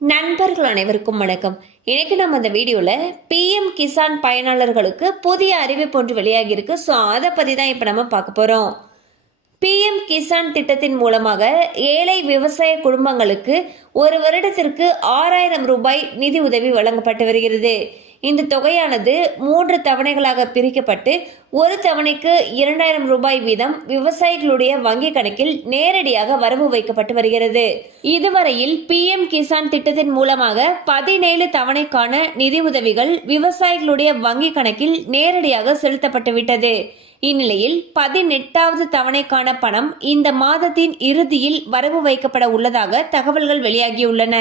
நண்பர்கள் அனைவருக்கும் வணக்கம். இன்னைக்கு நம்ம இந்த வீடியோவில் பிஎம் கிசான் பயனாளர்களுக்கு புதிய அறிவிப்பு ஒன்று வெளியாகி இருக்கு ஸோ அதை பற்றி தான் இப்போ நம்ம பார்க்க போகிறோம் பிஎம் கிசான் திட்டத்தின் மூலமாக ஏழை விவசாய குடும்பங்களுக்கு ஒரு வருடத்திற்கு ஆறாயிரம் ரூபாய் நிதி உதவி வழங்கப்பட்டு வருகிறது. இந்த தொகையானது மூன்று தவணைகளாக பிரிக்கப்பட்டு ஒரு தவணைக்கு இரண்டாயிரம் ரூபாய் வீதம் விவசாயிகளுடைய வங்கி கணக்கில் நேரடியாக வரவு வைக்கப்பட்டு வருகிறது. இதுவரையில் பிஎம் கிசான் திட்டத்தின் மூலமாக பதினேழு தவணைக்கான நிதி உதவிகள் விவசாயிகளுடைய வங்கி கணக்கில் நேரடியாக செலுத்தப்பட்டு விட்டது. இந்நிலையில் பதினெட்டாவது தவணைக்கான பணம் இந்த மாதத்தின் இறுதியில் வரவு வைக்கப்பட உள்ளதாக தகவல்கள் வெளியாகியுள்ளன.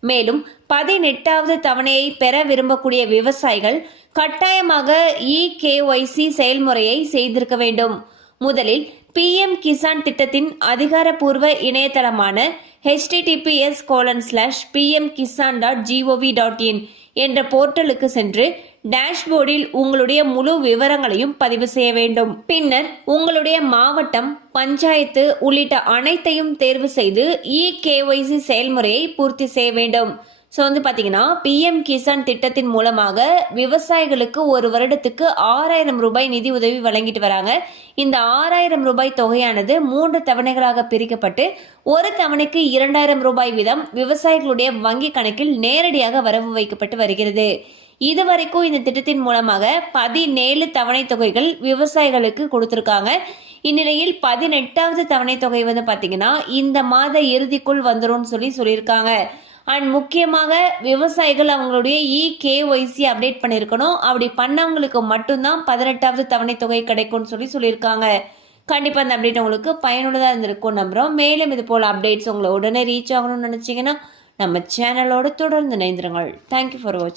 மேலும் பதினெட்டாவது தவணையை பெற விரும்பக்கூடிய விவசாயிகள் கட்டாயமாக இ கேஒய்சி செயல்முறையை செய்திருக்க வேண்டும். முதலில் பிஎம் கிசான் திட்டத்தின் அதிகாரப்பூர்வ இணையதளமான HTTPS colon slash PM Kisan dot GOV dot in என்ற போர்ட்டலுக்கு சென்று டேஷ்போர்டில் உங்களுடைய முழு விவரங்களையும் பதிவு செய்ய வேண்டும். பின்னர் உங்களுடைய மாவட்டம் பஞ்சாயத்து உள்ளிட்ட அனைத்தையும் தேர்வு செய்து இ கேஒய்சி செயல்முறையை பூர்த்தி செய்ய வேண்டும். ஸோ வந்து பார்த்தீங்கன்னா பிஎம் கிசான் திட்டத்தின் மூலமாக விவசாயிகளுக்கு ஒரு வருடத்துக்கு ஆறாயிரம் ரூபாய் நிதி உதவி வழங்கிட்டு வராங்க. இந்த ஆறாயிரம் ரூபாய் தொகையானது மூன்று தவணைகளாக பிரிக்கப்பட்டு ஒரு தவணைக்கு இரண்டாயிரம் ரூபாய் வீதம் விவசாயிகளுடைய வங்கி கணக்கில் நேரடியாக வரவு வைக்கப்பட்டு வருகிறது. இதுவரைக்கும் இந்த திட்டத்தின் மூலமாக பதினேழு தவணை தொகைகள் விவசாயிகளுக்கு கொடுத்துருக்காங்க. இந்நிலையில் பதினெட்டாவது தவணை தொகை வந்து பார்த்தீங்கன்னா இந்த மாத இறுதிக்குள் வந்துரும்னு சொல்லி சொல்லியிருக்காங்க. அண்ட் முக்கியமாக விவசாயிகள் அவங்களுடைய இ கேஒய்சி அப்டேட் பண்ணியிருக்கணும் அப்படி பண்ணவங்களுக்கு மட்டும்தான் பதினெட்டாவது தவணை தொகை கிடைக்கும்னு சொல்லி சொல்லியிருக்காங்க. கண்டிப்பாக அந்த அப்டேட் உங்களுக்கு பயனுள்ளதாக இருந்திருக்கும் நம்புகிறோம் மேலும் இது போல் அப்டேட்ஸ் உங்களை உடனே ரீச் ஆகணும்னு நினச்சிங்கன்னா நம்ம சேனலோடு தொடர்ந்து இணைந்திருங்கள். தேங்க்யூ ஃபார் வாட்சிங்